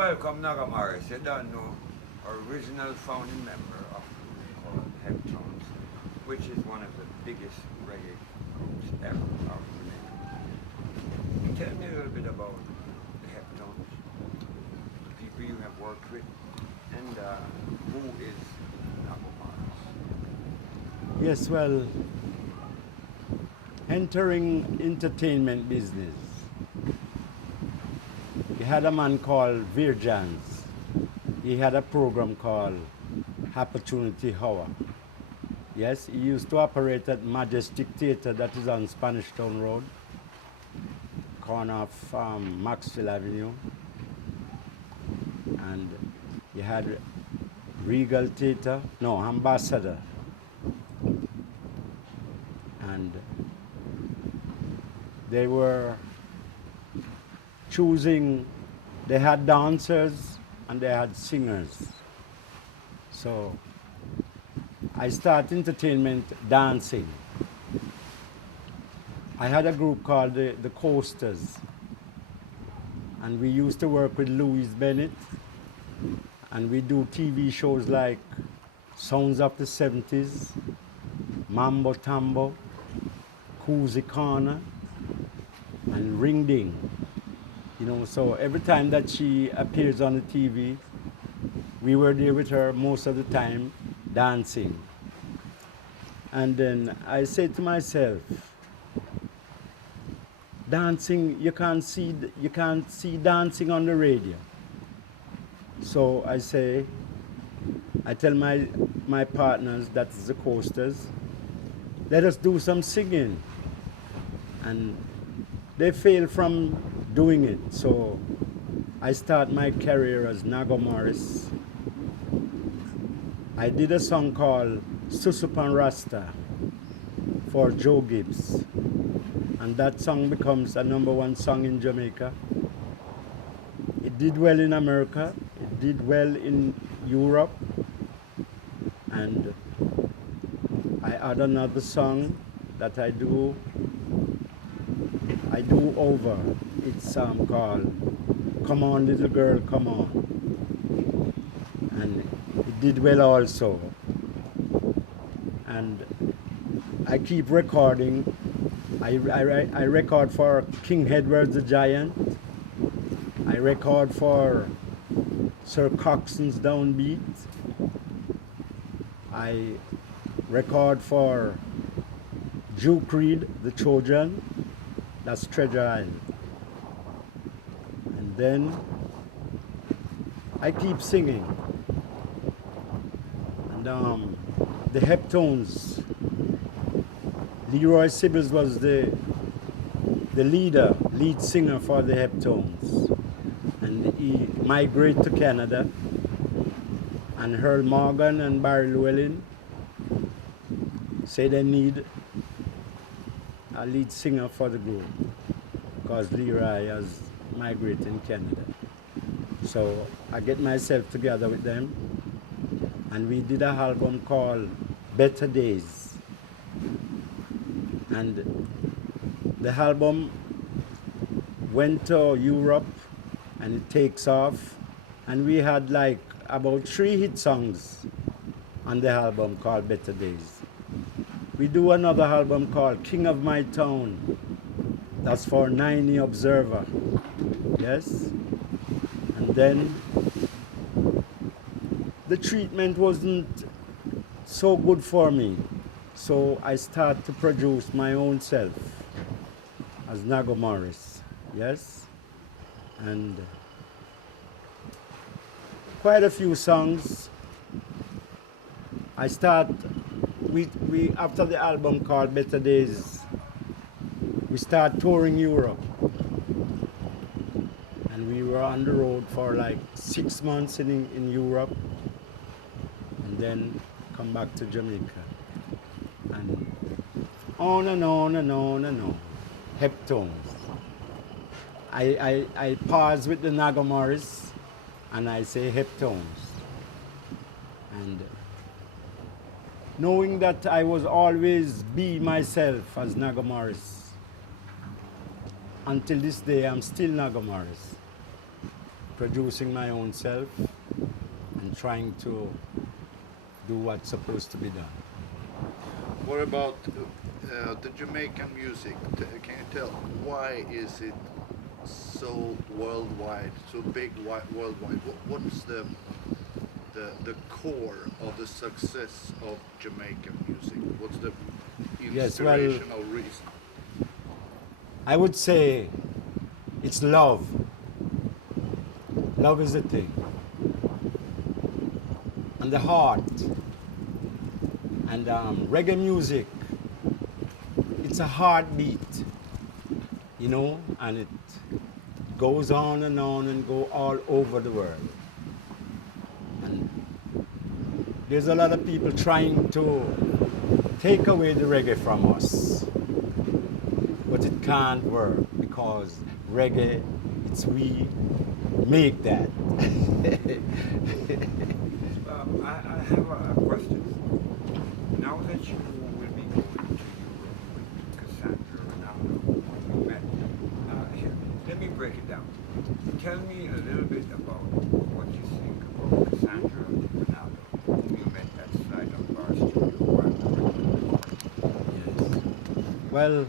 Welcome, Naggo Morris. You don't know, original founding member of a group called Heptones, which is one of the biggest reggae groups ever out of Jamaica. Tell me a little bit about the Heptones, the people you have worked with, and who is Naggo Morris? Yes, well, entering entertainment business, we had a man called Virjans. He had a program called Opportunity Hour. Yes, he used to operate at Majestic Theatre, that is on Spanish Town Road, corner of Maxwell Avenue. And he had Regal Theatre, no, Ambassador. And they were choosing, they had dancers and they had singers. So I started entertainment dancing. I had a group called the Coasters, and we used to work with Louise Bennett, and we do TV shows like Sounds of the 70s, Mambo Tambo, Cozy Corner, and Ring Ding. You know, so every time that she appears on the TV, we were there with her most of the time, dancing. And then I said to myself, dancing, you can't see dancing on the radio. So I tell my partners, that's the Coasters, let us do some singing. And they fail from doing it. So I start my career as Naggo Morris. I did a song called Susupan Rasta for Joe Gibbs. And that song becomes a #1 song in Jamaica. It did well in America. It did well in Europe. And I had another song that I do over. It's called Come On Little Girl, Come On. And it did well also. And I keep recording. I record for King Edward the Giant. I record for Sir Coxson's Downbeat. I record for Duke Reed, the Trojan. That's Treasure Island. And then I keep singing. And the Heptones, Leroy Sibbles was the lead singer for the Heptones. And he migrated to Canada. And Earl Morgan and Barry Llewellyn say they need a lead singer for the group because Leroy has migrated in Canada. So I get myself together with them and we did an album called Better Days. And the album went to Europe and it takes off, and we had like about 3 hit songs on the album called Better Days. We do another album called King of My Town. That's for 90 Observer. Yes? And then the treatment wasn't so good for me. So I start to produce my own self as Naggo Morris. Yes? And quite a few songs. We after the album called Better Days, we start touring Europe. And we were on the road for like 6 months in Europe, and then come back to Jamaica. And on and on and on and on. Heptones. I pause with the Naggo Morris and I say Heptones. And knowing that I was always be myself as Naggo Morris. Until this day, I'm still Naggo Morris. producing my own self and trying to do what's supposed to be done. What about the Jamaican music? Can you tell why is it so worldwide, so big worldwide? What's the core of the success of Jamaican music? What's the Yes, well, inspirational reason? I would say it's love. Love is the thing. And the heart. And reggae music, it's a heartbeat, you know, and it goes on and go all over the world. And there's a lot of people trying to take away the reggae from us, but it can't work because reggae, it's we make that. I have a question. Now that you will be going to Europe with Cassandra Rinaldo, when you met, here, let me break it down. Tell me a little bit about what you think about Cassandra Rinaldo, whom you met outside of our studio while we were recording. Yes. Well,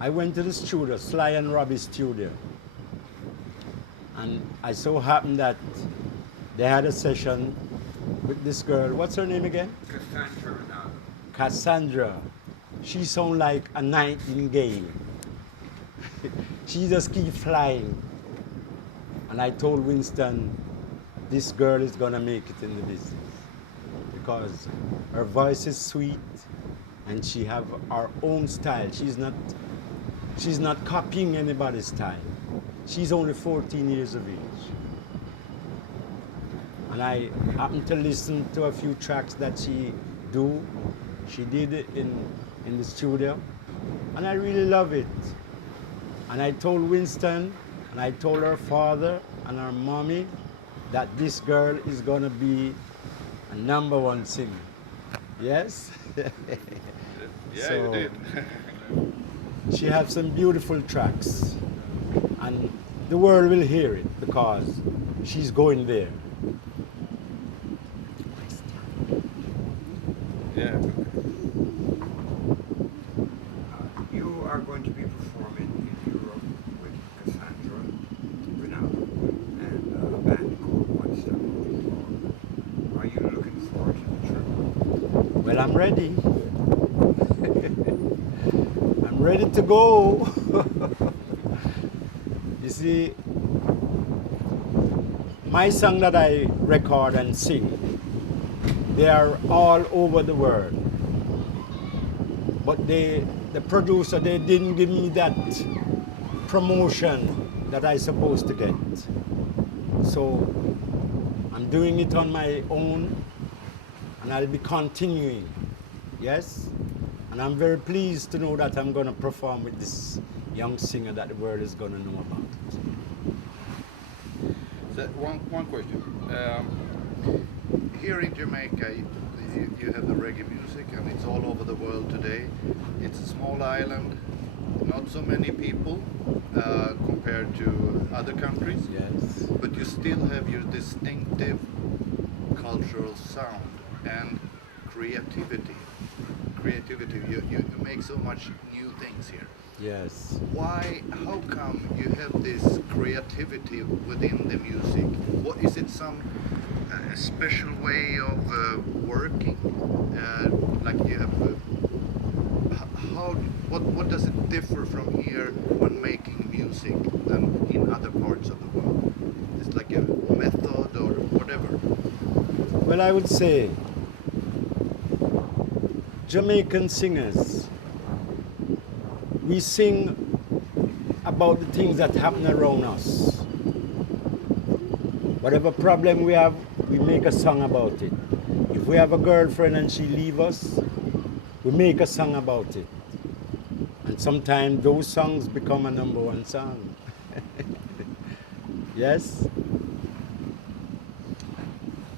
I went to the studio, Sly and Robbie's studio, and I so happened that they had a session with this girl. What's her name again? Cassandra Rinaldo. Cassandra. She sounds like a nightingale. She just keeps flying. And I told Winston, this girl is gonna make it in the business because her voice is sweet and she have her own style. She's not copying anybody's style. She's only 14 years of age. And I happened to listen to a few tracks that she did it in the studio, and I really love it. And I told Winston, and I told her father and her mommy that this girl is gonna be a #1 singer. Yes? Yeah, So, you did. she has some beautiful tracks, and the world will hear it because she's going there. Yeah. You are going to be performing in Europe with Cassandra Rinaldo and a band called One Step Forward. Are you looking forward to the trip? Well, I'm ready. I'm ready to go. You see, my song that I record and sing, they are all over the world. But the producer, they didn't give me that promotion that I supposed to get. So I'm doing it on my own, and I'll be continuing. Yes? And I'm very pleased to know that I'm going to perform with this young singer that the world is going to know about. So one question. Here in Jamaica, you have the reggae music, and it's all over the world today. It's a small island, not so many people compared to other countries. Yes. But you still have your distinctive cultural sound and creativity. You make so much new things here. Yes. Why? How come you have this creativity within the music? What is it? Some special way of working? Like you have? How? What does it differ from here when making music than in other parts of the world? It's like a method or whatever. Well, I would say Jamaican singers, we sing about the things that happen around us. Whatever problem we have, we make a song about it. If we have a girlfriend and she leaves us, we make a song about it. And sometimes those songs become a #1 song. Yes?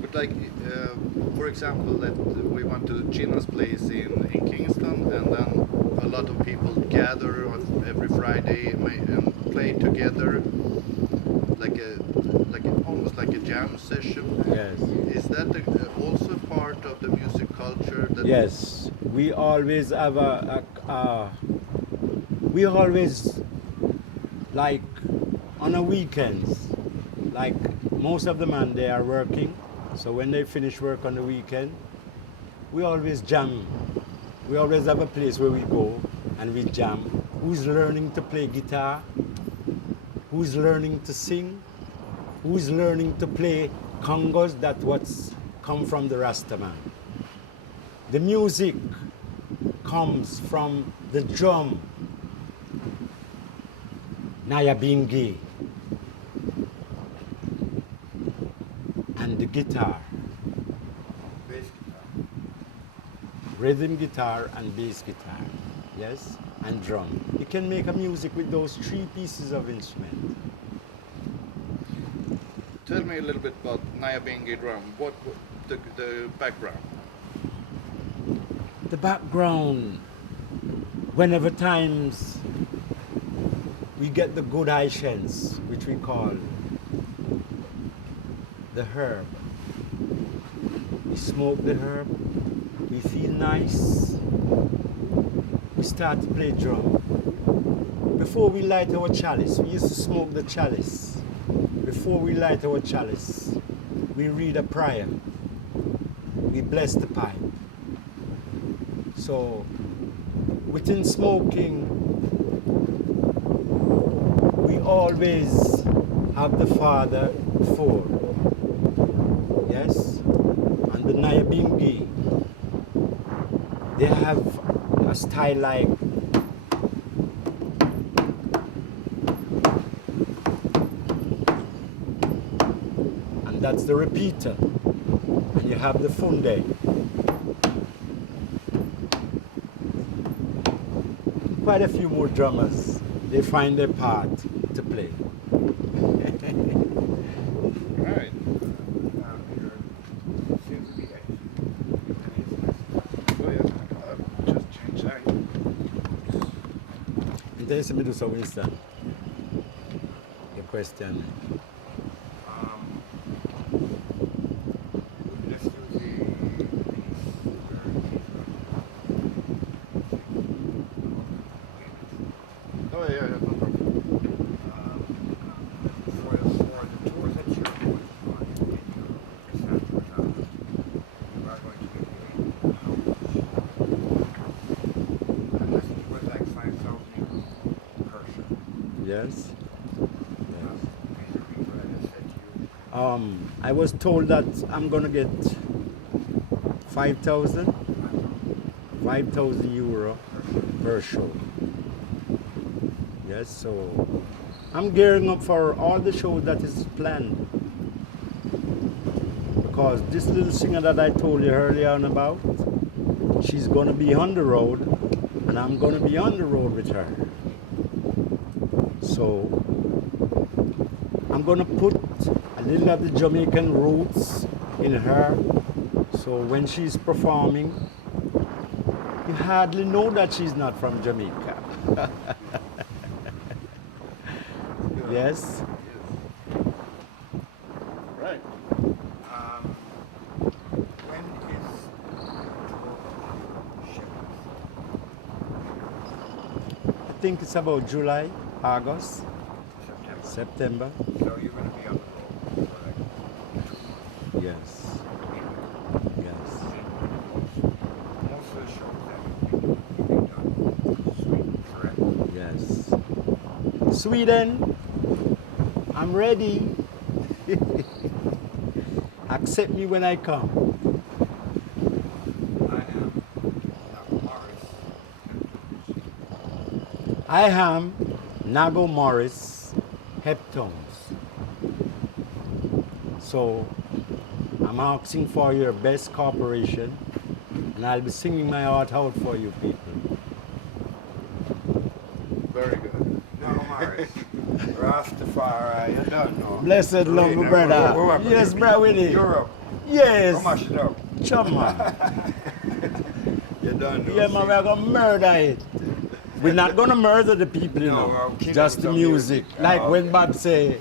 But like, for example, that we went to China's place in Kingston, and then a lot of people gather every Friday and play together. almost like a jam session. Yes. Is that also part of the music culture? That Yes, we always have we always, like, on the weekends, like most of the men, they are working, so when they finish work on the weekend, we always jam. We always have a place where we go and we jam. Who's learning to play guitar? Who's learning to sing? Who's learning to play congos? That's what's come from the Rasta man. The music comes from the drum, Nyabingi, and the guitar, Bass guitar. rhythm guitar and bass guitar, yes, and drum. You can make a music with those three pieces of instrument. Tell me a little bit about Nyabingi drum. What the background? The background, whenever times we get the good Haitians, which we call the herb. We smoke the herb, we feel nice, we start to play drum. Before we light our chalice, we used to smoke the chalice. Before we light our chalice, we read a prayer. We bless the pipe. So, within smoking, we always have the Father before. Yes? And the Nyabingi, they have a style like and that's the repeater. And you have the funde. Quite a few more drummers, they find their part to play. Right. Oh yeah. Just change that. Entonces me do so, Winston. Your question. Let's do the Oh yeah, no problem. for the tours that you're going on in your Central Town, you are going to be doing how much? Unless it was like 5,000 euros per show. Yes? And the people that have said to you, I was told that I'm gonna get 5,000 euro per show. Yes, so I'm gearing up for all the shows that is planned. Because this little singer that I told you earlier on about, she's gonna be on the road, and I'm gonna be on the road with her. So I'm gonna put a little of the Jamaican roots in her, so when she's performing, you hardly know that she's not from Jamaica. Yes? Right. when is the tour I think it's about July, August, September? September. So you're going to be on the road for like 2 months. Yes. Yes. Most of the shows that you'll be done in Sweden, correct? Yes. Sweden, I'm ready. Accept me when I come. I am Naggo Morris. I am Naggo Morris Heptones. So I'm asking for your best cooperation, and I'll be singing my heart out for you people. Very good. Naggo Morris. Rastafari, you don't know. Blessed love, Really, brother. we're up Yes, in bro, Willie. Europe. Yes. How much it up? Chumma. You don't know. Yeah, man, we're gonna murder it. We're not gonna murder the people, you No, know. I'll kill Just the some music. music. Like Oh, when okay. Bob say,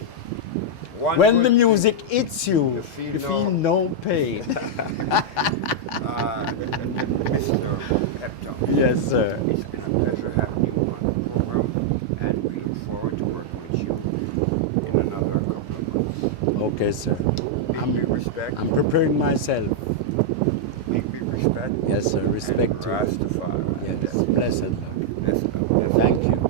When the good thing- music hits you, You feel you feel no pain. Mr. Hepton. Yes, sir. It's been a pleasure having you on the program, and we look forward to working with you in another couple of months. Okay, sir. Big respect. I'm preparing myself. Big respect. Yes, sir. Respect and to Rastafari. Yes, blessed. Blessed. Thank you.